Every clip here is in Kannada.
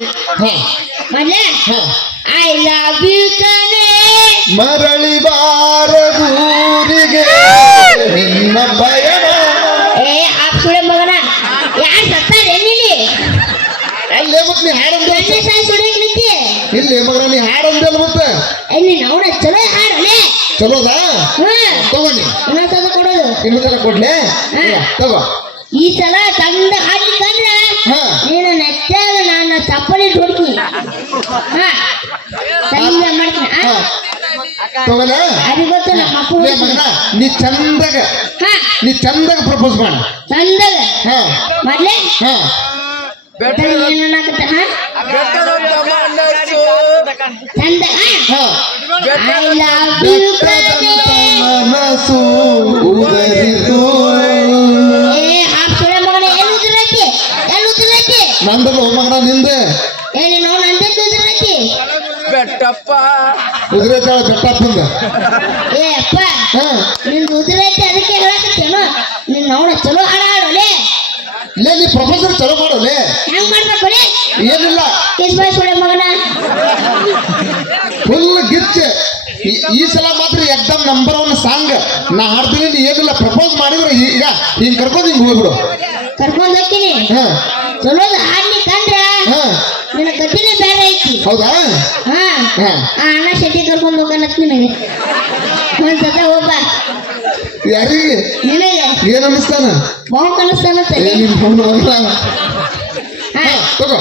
ಐ ಲವ್ ಯು ಕಣೆ ಮರಳಿ ಬಾರದೂರಿಗೆ ನಿನ್ನ ಭಯಣ. ಏ ಸುಳೆ ಮಗನ ಯಾರು ಸತ್ತಾರೆ ನಿಲ್ಲಿ ಅಲ್ಲೇ ಮತ್ತೆ ನೀ ಹಾಡಂದ ಇಲ್ಲಿ ಮಗನ ನೀ ಹಾಡಂದಲ್ಲ ಮತ್ತೆ ಅಲ್ಲಿ ನೋಡ ಚಲೋ ಹಾಡಲೆ ಚಲೋದಾ ತಗೋನಿ ಇನ್ನೊಂದ್ಸಲ ಕೊಡೋದು ಇನ್ನೊಂದ್ಸಲ ಕೊಡ್ಲೆ ತಗೋ ಈ ಸಲ ಚಂದ ಹಾಡ್ಲಿಕ್ಕಂದ್ರ ನೀನು ನೆತ್ತಾಗ ನಾನು ಚಪ್ಪಲಿ ಹೊಡ್ತೀನಿ ಚಂದ ಮಾಡ್ತೀನಿ ತಗೋಲ ಅದು ಗೊತ್ತು ನಮ್ಮ ಅಪ್ಪ ಮಗನ ನೀ ಚಂದಾಗ ಪ್ರಪೋಸ್ ಮಾಡ ಚಂದಾಗ ಮಾಡ್ಲೆ ಏನನ್ನಾಗತ್ತ ಚಂದ ಐ ಲವ್ ಯು ಮನಸ್ಸು ಉದರಿತು. ನಂದಲ್ಲ ಮಗನ ನಿಂದೆ ಏನೋ ನಂದೆ ಕುದುರತಿ ಬೆಟ್ಟಪ್ಪ ಕುದುರೆತಾಳ ಬೆಟ್ಟಪ್ಪಂದ ಏ ಅಪ್ಪ ನಿಂದು ಉದುರೈತಿ ಅದಕ್ಕೆ ಹೇಳಕತ್ತೇನು ನೀನ್ ನೋಡ ಚಲೋ ಹಾಡ ಹಾಡೋಲೆ ಲೇ ನೀ ಪ್ರಪೋಸಲ್ ಚಲೋ ಮಾಡೋಲೆ ಹೆಂಗ್ ಮಾಡ್ಬೇಕು ಏನಿಲ್ಲ ಕಿಸ್ಬಾಯ್ ಸುಳೆ ಮಗನ ಫುಲ್ ಗಿರ್ಚೆ ಈ ಸಲ ಮಾತ್ರ ಎಕ್ದಮ್ ನಂಬರ್ 1 ಸಾಂಗ್ ನಾ ಹಾಡ್ತೀನಿ. ಏನಿಲ್ಲ ಪ್ರಪೋಸ್ ಮಾಡಿದ್ರೆ ಈಗ ಹಿಂಗ್ ಕರ್ಕೊಂಡು ಹಿಂಗ್ ಹೋಗ್ಬಿಡು ಕರ್ಕೊಂಡ್ ಹೋಗ್ತೀನಿ ಚಲೋದ ಹಾಡ್ಲಿಕ್ಕಂದ್ರ ನಿನ್ನ ಗತಿನೇ ಬೇರೆ ಐತಿ. ಹೌದಾ ಅಣ್ಣ ಶೆಟ್ಟಿ ಕರ್ಕೊಂಡ್ ಹೋಗಲತ್ ನಿನಗೆ ಒಂದ್ಸತ ಹೋಗ್ಬಾ. ಯಾರಿಗೆ ನಿನಗೆ ಏನ್ ಅನ್ನಿಸ್ತಾನ ಬಾವು ಕನಸ್ತಾನಂತ ತಗೋ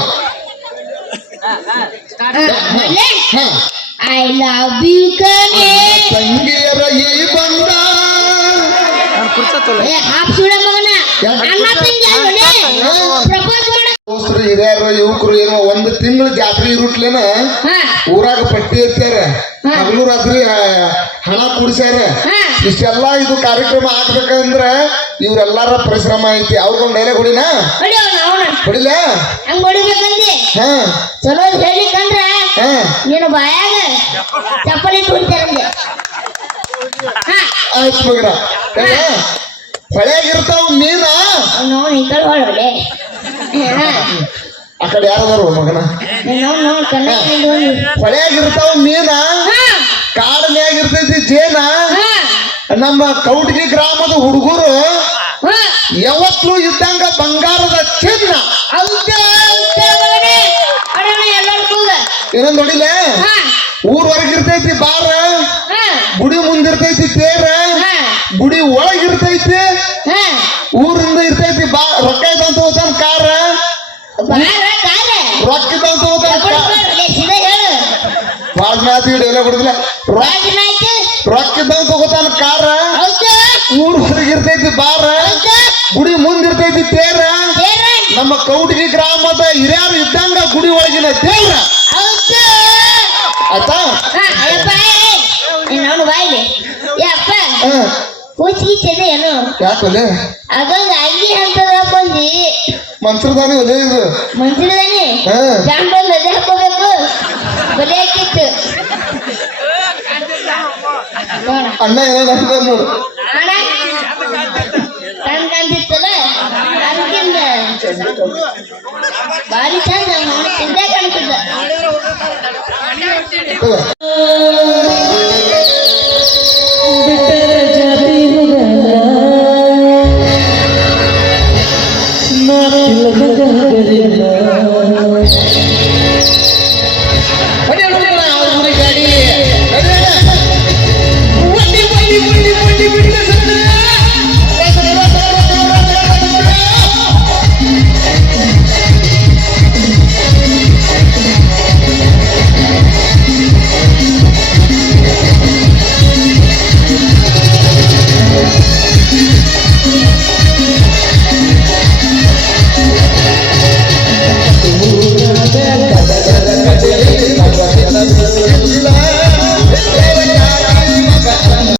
ಐ ಲವ್ ಯು ಕಣೆ ತಂಗಿಯರ ಈ ಬಂದ ಏ ಹಾಫ್ ಸುಳೆ ಮಗನ ಅಣ್ಣ ತಂಗಿ ಅಲ್ಲೋಲೆ ಪ್ರಪೋಸ್ ಮಾಡ ದೋಸ್ತರು ಹಿರಿಯರು ಯುವಕರು ಏನೋ 1 ತಿಂಗಳು ಜಾತ್ರೆ ಇರುಟ್ಲೇನ ಊರಾಗ ಪಟ್ಟಿ ಇರ್ತಾರ ಹಗಲು ರಾತ್ರಿ ಹಣ ಕೂಡಿಸ್ಯಾರ. ಇಷ್ಟೆಲ್ಲ ಇದು ಕಾರ್ಯಕ್ರಮ ಆಗ್ಬೇಕಂದ್ರ ಇವ್ರೆಲ್ಲಾರ ಪರಿಶ್ರಮ ಐತಿ. ಅವ್ರಿಗೊಂದು ಡೈಲಾಗ್ ಹೊಡಿನ ಹೊಡಿಲ ಹಂಗ ಹೊಡಿಬೇಕಂದಿ ಚಲೋ ಹೇಳಿಕಂದ್ರ ನೀನು ಬಾಯಾಗ ಚಪ್ಪಲಿ ಕುಡಿತಾರಂದೆ. ಆಯ್ತು ಮಗನ ಹೊಳೆಯಾಗಿರ್ತಾವ ಮೀನ ನೋಡ್ ಈ ಕಡೆ ಹೊಳೋಲೆ ಆ ಕಡೆ ಯಾರದಾರು ಮಗನ ಹೊಳೆಯಾಗಿರ್ತಾವ ಮೀನ ಕಾಡನ್ಯಾಗಿರ್ತೈತಿ ಜೇನ. ನಮ್ಮ ಕೌಟಗಿ ಗ್ರಾಮದ ಹುಡುಗರು ಯಾವತ್ತೂ ಇದ್ದಂಗ ಬಂಗಾರದ ಚಿನ್ನ. ಏನಂದ್ ಹೊಡಿಲೆ ಊರೊಳಗಿರ್ತೈತಿ ಬಾರ, ಗುಡಿ ಮುಂದಿರ್ತೈತಿ ತೇರ, ಗುಡಿ ಒಳಗಿರ್ತೈತಿ ಊರಿಂದ ಇರ್ತೈತಿ ಬಾ ರೊಕ್ಕ ಇದ್ದಂತ ಹೋತಾನ ಕಾರ, ರೊಕ್ಕ ಇದ್ದಂತ ಹೋತಾನ ಬಾಳ ಮಾತಿ ಡೈಲಾಗ್ ಹೊಡಿದಿಲ್ಲ. ರೊಕ್ಕ ಇದ್ದಂತ ಹೋತಾನ ಕಾರ, ಊರ್ ಹೊರಗಿರ್ತೈತಿ ಬಾರ, ಗುಡಿ ಮುಂದಿರ್ತೈತಿ ತೇರ, ನಮ್ಮ ಕೌಟಗಿ ಗ್ರಾಮದ ಹಿರಿಯರು ಇದ್ದಂಗ ಗುಡಿ ಒಳಗಿನ ದೇವ್ರ. ಆಯ್ತಾ ನಾನು ಬಾಯ್ಲಿ ಯಪ್ಪ ಕೂಚಿದೆ ಏನು ಯಾಕಲೆ ಅದೊಂದು ಅಂಗಿ ಅಂತದ ಹಾಕೊಂಡಿ ಮಂತ್ರದಾನಿ ಒಲೆ ಇದು ಮಂತ್ರದಾನಿ ಜಾಂಬಲ್ ಅದೇ ಹಾಕೋಬೇಕು ಬಲೆ ಹಾಕಿತ್ತು ಅಣ್ಣ ಏನೋ ನೋಡು ಅಣ್ಣ ಕಣ್ ಕಾಣ್ತಿತ್ತಲ್ಲ ಅದಕ್ಕಿಂತ ಭಾರಿ ಚಂದ ನೋಡಿ ಕಾಣ್ತಿದ್ದ